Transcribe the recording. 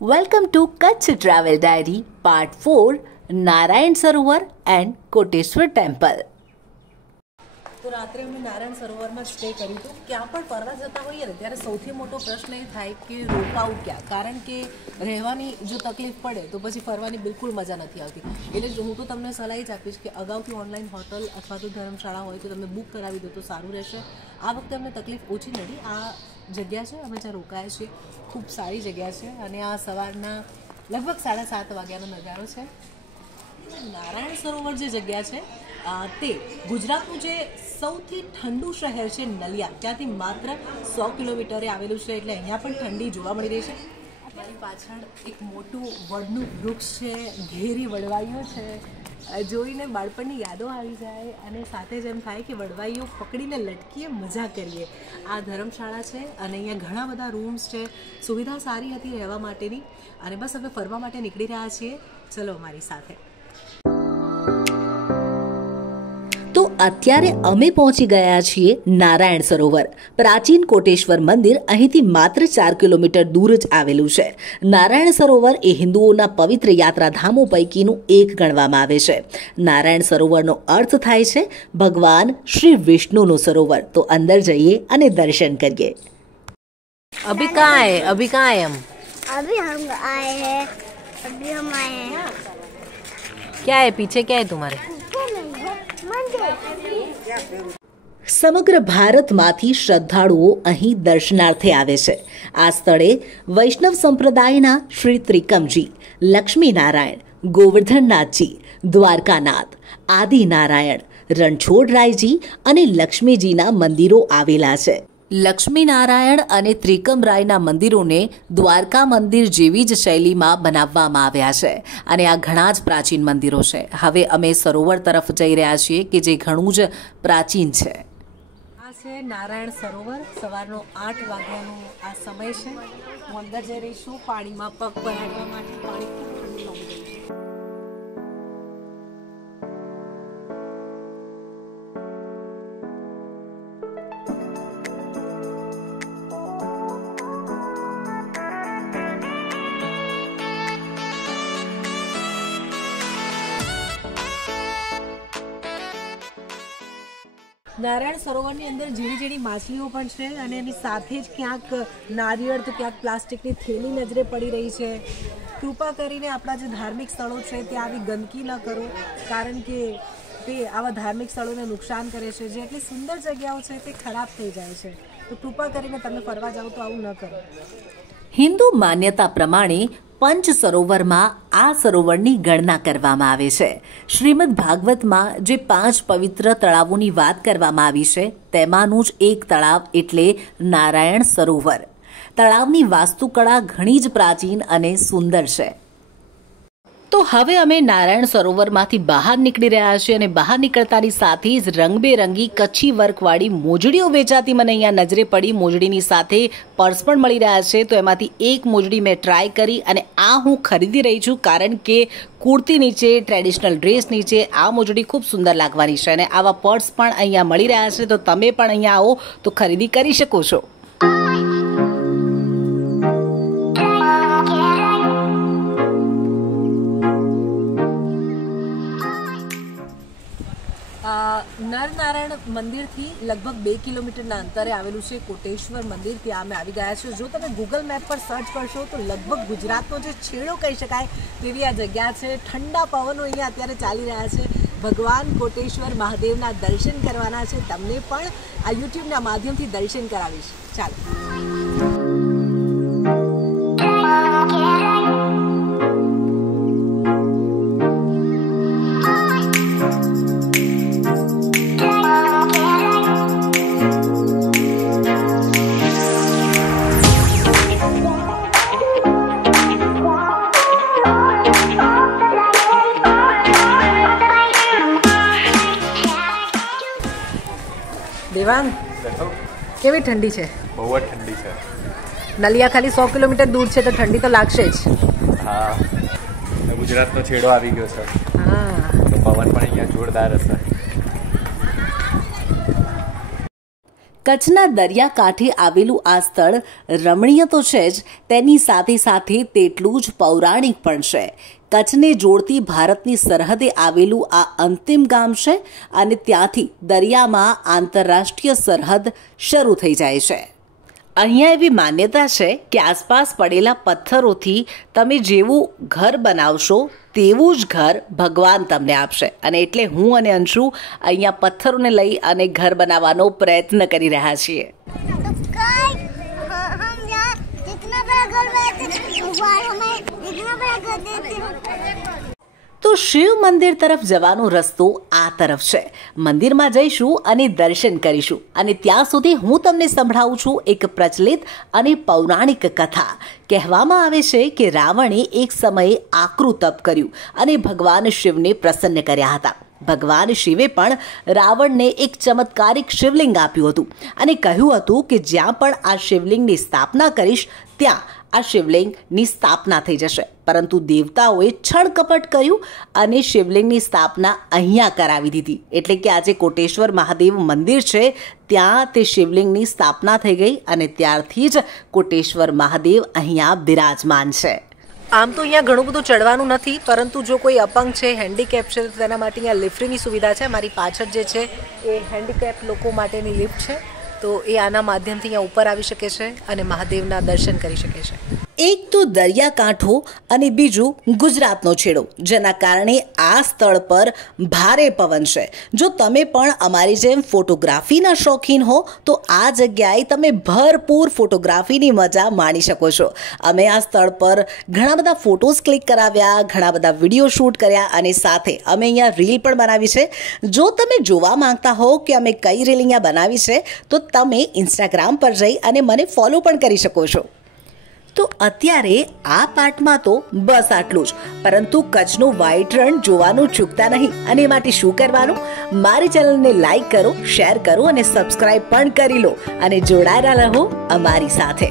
Welcome to Kutch Travel Diary Part 4 Narayan Sarovar and Koteshwar temple. તો રાત્રે અમે નારાયણ સરોવરમાં સ્ટે કર્યું હતું. ક્યાં પણ ફરવા જતા હોઈએ ને ત્યારે સૌથી મોટો પ્રશ્ન એ થાય કે રોકાવું ક્યાં, કારણ કે રહેવાની જો તકલીફ પડે તો પછી ફરવાની બિલકુલ મજા નથી આવતી. એટલે હું તો તમને સલાહ જ આપીશ કે અગાઉથી ઓનલાઈન હોટલ અથવા તો ધર્મશાળા હોય તો તમે બુક કરાવી દો તો સારું રહેશે. આ વખતે અમને તકલીફ ઓછી નથી. આ જગ્યા છે અમે જ્યાં રોકાયા છીએ ખૂબ સારી જગ્યા છે અને આ સવારના લગભગ 7:30 વાગ્યાનો નજારો છે. નારાયણ સરોવર જે જગ્યા છે તે ગુજરાતનું જે સૌથી ઠંડુ શહેર છે નલિયા, ત્યાંથી માત્ર 100 કિલોમીટરે આવેલું છે. એટલે અહીંયા પણ ઠંડી જોવા મળી રહી છે. મારી પાછળ એક મોટું વડનું વૃક્ષ છે, ઘેરી વડવાઈઓ છે. જોઈને બાળપણની યાદો આવી જાય અને સાથે જ એમ થાય કે વડવાઈઓ પકડીને લટકીએ, મજા કરીએ. આ ધર્મશાળા છે અને અહીંયા ઘણા બધા રૂમ્સ છે. સુવિધા સારી હતી રહેવા માટેની અને બસ હવે ફરવા માટે નીકળી રહ્યા છીએ. ચલો અમારી સાથે. તો અત્યારે અમે પહોંચી ગયા છીએ નારાયણ સરોવર. પ્રાચીન કોટેશ્વર મંદિર અહીંથી માત્ર 4 કિલોમીટર દૂર જ આવેલું છે. નારાયણ સરોવર એ હિન્દુઓના પવિત્ર યાત્રાધામો પૈકીનું એક ગણવામાં આવે છે. નારાયણ સરોવરનો અર્થ થાય છે ભગવાન શ્રી વિષ્ણુનું સરોવર. તો અંદર જઈએ અને દર્શન કરીએ. अभी कहाँ है हम? अभी हम आए हैं. क्या है पीछे, क्या है तुम्हारे? સમગ્ર ભારતમાંથી શ્રદ્ધાળુઓ અહીં દર્શનાર્થે આવે છે. આ સ્થળે વૈષ્ણવ સંપ્રદાયના શ્રી ત્રિકમજી, લક્ષ્મીનારાયણ, ગોવર્ધનનાથજી, દ્વારકાનાથ, આદિનારાયણ, રણછોડરાયજી અને લક્ષ્મીજીના મંદિરો આવેલા છે. લક્ષ્મીનારાયણ અને ત્રિકમરાયના મંદિરોને દ્વારકા મંદિર જેવી જ શૈલીમાં બનાવવામાં આવ્યા છે અને આ ઘણા જ પ્રાચીન મંદિરો છે. હવે અમે સરોવર તરફ જઈ રહ્યા છીએ કે જે ઘણું જ પ્રાચીન છે. આ છે નારાયણ સરોવર. સવારનો 8 વાગ્યાનો આ સમય છે. હું અંદર જઈ રહી છું પાણીમાં પગ પલાળવા માટે. પાણી ખૂબ ઠંડુ લાગી રહ્યું છે. નારાયણ સરોવરની અંદર ઝીણી ઝીણી માછલીઓ પણ છે અને એની સાથે જ ક્યાંક નારિયેળ તો ક્યાંક પ્લાસ્ટિકની થેલી નજરે પડી રહી છે. કૃપા કરીને આપણા જે ધાર્મિક સ્થળો છે ત્યાં આવી ગંદકી ન કરો, કારણ કે તે આવા ધાર્મિક સ્થળોને નુકસાન કરે છે. જે એટલી સુંદર જગ્યાઓ છે તે ખરાબ થઈ જાય છે. તો કૃપા કરીને તમે ફરવા જાઓ તો આવું ન કરો. હિન્દુ માન્યતા પ્રમાણે પંચ સરોવરમાં આ સરોવરની ગણના કરવામાં આવે છે. શ્રીમદ ભાગવતમાં જે 5 પવિત્ર તળાવોની વાત કરવામાં આવી છે તેમાંનું જ એક તળાવ એટલે નારાયણ સરોવર. તળાવની વાસ્તુકળા ઘણી જ પ્રાચીન અને સુંદર છે. તો હવે અમે નારાયણ સરોવરમાંથી બહાર નીકળી રહ્યા છીએ અને બહાર નીકળતાની સાથે જ રંગબેરંગી કચ્છી વર્કવાળી મોજડીઓ વેચાતી મને અહીંયા નજરે પડી. મોજડીની સાથે પર્સ પણ મળી રહ્યા છે. તો એમાંથી એક મોજડી મેં ટ્રાય કરી અને આ હું ખરીદી રહી છું, કારણ કે કુર્તી નીચે, ટ્રેડિશનલ ડ્રેસ નીચે આ મોજડી ખૂબ સુંદર લાગવાની છે અને આવા પર્સ પણ અહીંયા મળી રહ્યા છે. તો તમે પણ અહીંયા આવો તો ખરીદી કરી શકો છો. નરનારાયણ મંદિરથી લગભગ 2 કિલોમીટરના અંતરે આવેલું છે કોટેશ્વર મંદિર. ત્યાં અમે આવી ગયા છીએ. જો તમે ગૂગલ મેપ પર સર્ચ કરશો તો લગભગ ગુજરાતનો જે છેડો કહી શકાય તેવી આ જગ્યા છે. ઠંડા પવનો અહીંયા અત્યારે ચાલી રહ્યા છે. ભગવાન કોટેશ્વર મહાદેવના દર્શન કરવાના છે. તમને પણ આ યુટ્યુબના માધ્યમથી દર્શન કરાવીશ. ચાલો. દેવાંગ, કેવી ઠંડી છે? બહુ જ ઠંડી છે. નલિયા ખાલી 100 કિલોમીટર દૂર છે તો ઠંડી તો લાગશે જ. હા, ગુજરાતનો છેડો આવી ગયો છે. હા, તો પવન પણ અહીંયા જોરદાર હશે. કચ્છના દરિયાકાંઠે આવેલું આ સ્થળ રમણીય તો છે જ, તેની સાથે સાથે તેટલું જ પૌરાણિક પણ છે. કચ્છને જોડતી ભારતની સરહદે આવેલું આ અંતિમ ગામ છે અને ત્યાંથી દરિયામાં આંતરરાષ્ટ્રીય સરહદ શરૂ થઈ જાય છે. અહીંયા એવી માન્યતા છે કે આસપાસ પડેલા પથ્થરોથી તમે જેવું ઘર બનાવશો તેવું જ ઘર ભગવાન તમને આપશે. અને એટલે હું અને અંશુ અહીંયા પથ્થરોને લઈ અને ઘર બનાવવાનો પ્રયત્ન કરી રહ્યા છીએ. તો શિવ મંદિર તરફ જવાનો રસ્તો આ તરફ છે. મંદિરમાં જઈશું અને દર્શન કરીશું અને ત્યાં સુધી હું તમને સંભળાવું છું એક પ્રચલિત અને પૌરાણિક કથા. કહેવામાં આવે છે કે રાવણે એક સમયે આકરું તપ કર્યું અને ભગવાન શિવને પ્રસન્ન કર્યા હતા. ભગવાન શિવે પણ રાવણને એક ચમત્કારિક શિવલિંગ આપ્યું હતું અને કહ્યું હતું કે જ્યાં પણ આ શિવલિંગની સ્થાપના કરીશ ત્યાં આ શિવલિંગની સ્થાપના થઈ જશે. પરંતુ દેવતાઓએ છળકપટ કર્યું અને શિવલિંગની સ્થાપના અહીંયા કરાવી દીધી. એટલે કે આજે કોટેશ્વર મહાદેવ મંદિર છે ત્યાં તે શિવલિંગની સ્થાપના થઈ ગઈ અને ત્યારથી જ કોટેશ્વર મહાદેવ અહીંયા બિરાજમાન છે. આમ તો અહીંયા ઘણું બધું ચડવાનું નથી, પરંતુ જો કોઈ અપંગ છે, હેન્ડીકેપ છે, તો તેના માટે અહીંયા લિફ્ટની સુવિધા છે. મારી પાછળ જે છે એ હેન્ડીકેપ લોકો માટેની લિફ્ટ છે, તો એ આના માધ્યમથી અહીંયા ઉપર આવી શકે છે અને મહાદેવના દર્શન કરી શકે છે. એક તો દરિયાકાંઠો અને બીજું ગુજરાતનો છેડો, જેના કારણે આ સ્થળ પર ભારે પવન છે. જો તમે પણ અમારી જેમ ફોટોગ્રાફીના શોખીન હો તો આ જગ્યાએ તમે ભરપૂર ફોટોગ્રાફીની મજા માણી શકો છો. અમે આ સ્થળ પર ઘણા બધા ફોટોઝ ક્લિક કરાવ્યા, ઘણા બધા વિડીયો શૂટ કર્યા અને સાથે અમે અહીંયા રીલ પણ બનાવી છે. જો તમે જોવા માંગતા હો કે અમે કઈ રીલ અહીંયા બનાવી છે તો તમે ઇન્સ્ટાગ્રામ પર જઈ અને મને ફોલો પણ કરી શકો છો. તો અત્યારે આ પાર્ટમાં તો બસ આટલું જ, પરંતુ કચ્છનું વ્હાઇટ રણ જોવાનું ચૂકતા નહીં. અને એ માટે શું કરવાનું? મારી ચેનલને લાઈક કરો, શેર કરો અને સબસ્ક્રાઈબ પણ કરી લો અને જોડાયેલા રહો અમારી સાથે.